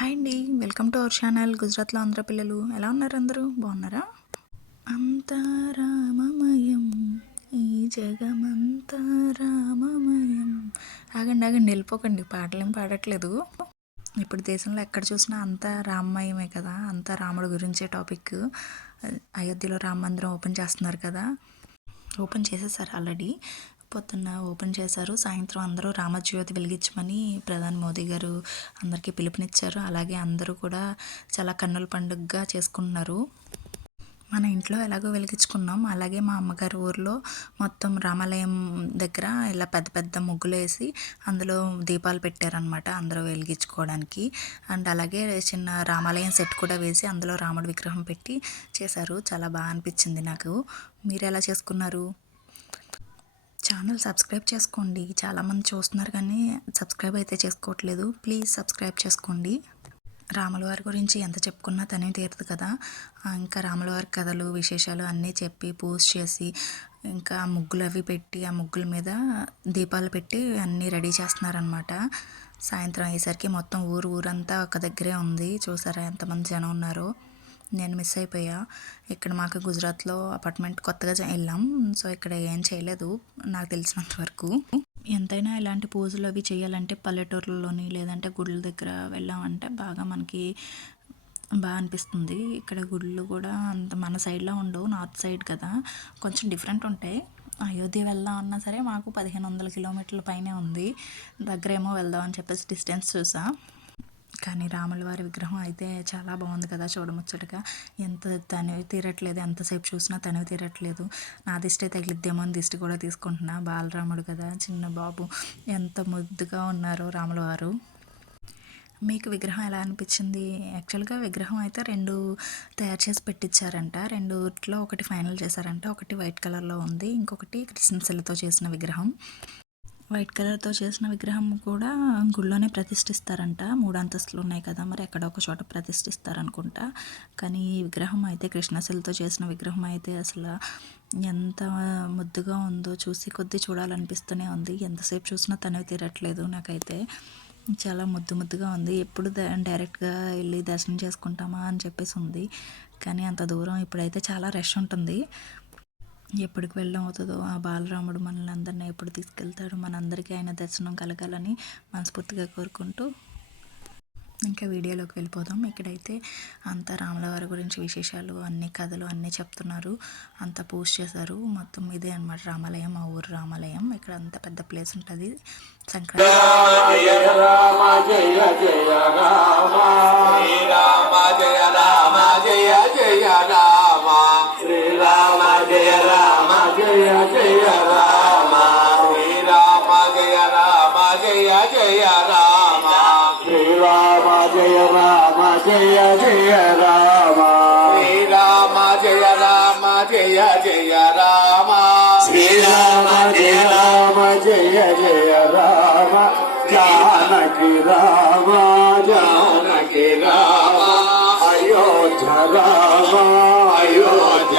Hi అండి. Welcome to our channel గుజరాత్లో ఆంధ్ర పిల్లలు. ఎలా ఉన్నారు అందరూ? బాగున్నారా? అంతరామమయం. ఈ జగమంతా రామమయం ఆగండి ఆగండి వెళ్ళిపోకండి. పాటలేం పాడట్లేదు. ఇప్పుడు దేశంలో ఎక్కడ చూసినా అంతా రామమయమే కదా. అంతా రాముడు గురించే టాపిక్. అయోధ్యలో రామ మందిరం ఓపెన్ చేస్తున్నారు కదా. ఓపెన్ చేసేసారు ఆల్రెడీ. పొద్దున్న ఓపెన్ చేశారు. సాయంత్రం అందరూ రామజ్యోతి వెలిగించమని ప్రధాని మోదీ గారు అందరికీ పిలుపునిచ్చారు. అలాగే అందరూ కూడా చాలా కన్నుల పండుగగా చేసుకుంటున్నారు మన ఇంట్లో ఎలాగో వెలిగించుకున్నాం. అలాగే మా అమ్మగారి ఊర్లో మొత్తం రామాలయం దగ్గర ఇలా పెద్ద పెద్ద ముగ్గులు వేసి అందులో దీపాలు పెట్టారనమాట అందరూ వెలిగించుకోవడానికి. అండ్ అలాగే చిన్న రామాలయం సెట్ కూడా వేసి అందులో రాముడి విగ్రహం పెట్టి చేశారు. చాలా బాగా అనిపించింది నాకు. మీరు ఎలా చేసుకున్నారు? ఛానల్ సబ్స్క్రైబ్ చేసుకోండి. చాలామంది చూస్తున్నారు కానీ సబ్స్క్రైబ్ అయితే చేసుకోవట్లేదు. ప్లీజ్ సబ్స్క్రైబ్ చేసుకోండి. రాముల వారి గురించి ఎంత చెప్పుకున్నా తనే తీరదు కదా. ఇంకా రాముల వారి కథలు విశేషాలు అన్నీ చెప్పి పూజ చేసి ఇంకా ముగ్గులు అవి పెట్టి ఆ ముగ్గుల మీద దీపాలు పెట్టి అన్నీ రెడీ చేస్తున్నారనమాట సాయంత్రం అయ్యేసరికి మొత్తం ఊరు ఊరంతా ఒక దగ్గరే ఉంది. చూసారా ఎంతమంది జనం ఉన్నారో. నేను మిస్ అయిపోయా. ఇక్కడ మాకు గుజరాత్లో అపార్ట్మెంట్ కొత్తగా వెళ్ళాం. సో ఇక్కడ ఏం చేయలేదు. నాకు తెలిసినంత వరకు. ఎంతైనా ఇలాంటి పూజలు అవి చేయాలంటే పల్లెటూర్లలోని లేదంటే గుడ్ల దగ్గర వెళ్ళామంటే బాగా మనకి బాగా అనిపిస్తుంది. ఇక్కడ గుళ్ళు కూడా అంత మన సైడ్లో ఉండవు. నార్త్ సైడ్ కదా. కొంచెం డిఫరెంట్ ఉంటాయి. అయోధ్య వెళ్దాం అన్నా సరే మాకు పదిహేను వందల కిలోమీటర్ల పైనే ఉంది. దగ్గరేమో వెళ్దాం అని చెప్పేసి డిస్టెన్స్ చూసా. కానీ రాముల వారి విగ్రహం అయితే చాలా బాగుంది కదా చూడముచ్చటగా. ఎంత తనివి తీరట్లేదు ఎంతసేపు చూసినా తనివి తీరట్లేదు. నా దిష్టి తగిలిద్దేమో అని దిష్టి కూడా తీసుకుంటున్నా. బాలరాముడు కదా చిన్న బాబు. ఎంత ముద్దుగా ఉన్నారు రాముల వారు. మీకు విగ్రహం ఎలా అనిపించింది? యాక్చువల్గా విగ్రహం అయితే రెండు తయారు చేసి పెట్టించారంట రెండుట్లో ఒకటి ఫైనల్ చేశారంట ఒకటి వైట్ కలర్లో ఉంది ఇంకొకటి కృష్ణశిలతో చేసిన విగ్రహం. వైట్ కలర్తో చేసిన విగ్రహం కూడా గుళ్ళోనే ప్రతిష్ఠిస్తారంట. మూడు అంతస్తులు ఉన్నాయి కదా మరి ఎక్కడ ఒక చోట ప్రతిష్ఠిస్తారనుకుంటా. కానీ ఈ విగ్రహం అయితే కృష్ణశిలతో చేసిన విగ్రహం అయితే అసలు ఎంత ముద్దుగా ఉందో చూసి కొద్దీ చూడాలనిపిస్తూనే ఉంది. ఎంతసేపు చూసినా తనవి తీరట్లేదు నాకైతే. చాలా ముద్దు ముద్దుగా ఉంది. ఎప్పుడు డైరెక్ట్గా వెళ్ళి దర్శనం చేసుకుంటామా అని చెప్పేసి ఉంది. కానీ అంత దూరం ఇప్పుడైతే చాలా రష్ ఉంటుంది. ఎప్పటికి వెళ్ళడం అవుతుందో ఆ బాలరాముడు మనల్ని అందరినీ ఎప్పుడు తీసుకెళ్తాడు? మనందరికీ ఆయన దర్శనం కలగాలని మనస్ఫూర్తిగా కోరుకుంటూ ఇంకా వీడియోలోకి వెళ్ళిపోదాం. ఇక్కడైతే అంతా రాముల వారి గురించి విశేషాలు అన్ని కథలు అన్నీ చెప్తున్నారు. అంతా పోస్ట్ చేశారు. మొత్తం ఇదే అన్నమాట రామాలయం మా ఊరు రామాలయం. ఇక్కడ అంత పెద్ద ప్లేస్ ఉంటుంది. సంక్రాంతి జయ రామ శ్రీరామ జయ రామ జయ జయ రామ శ్రీరామ జయ రామ జయ జయ రామ శ్రీరామ జయ రామ జయ జయ రామ జానకి రామ జానకి రామ అయోధ్య రామ అయోధ్య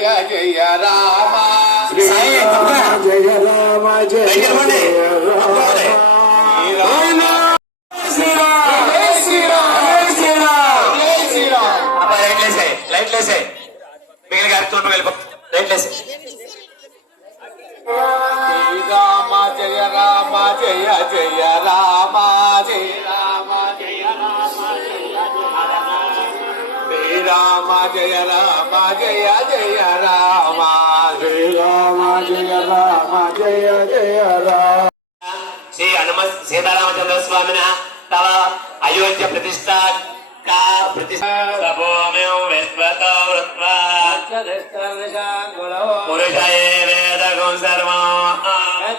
జయ జయ రామ. సాయి, జయ రామ జయ జయ రామ మిగిలిన జయ రామ జయ జయ రామ శ్రీరామ జయ రామ జయ జయ రామ శ్రీరామ జయ రామ జయ జయ రామ శ్రీ హనుమ సీతారామచంద్ర స్వామిన తవ అయోధ్య ప్రతిష్ట పురుషయే వేదగం సర్వం.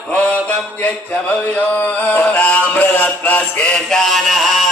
భోగం యచ్చ భవ్యో. తామ్రదత్వ స్కేశానః కన్నేరాధిరోహణే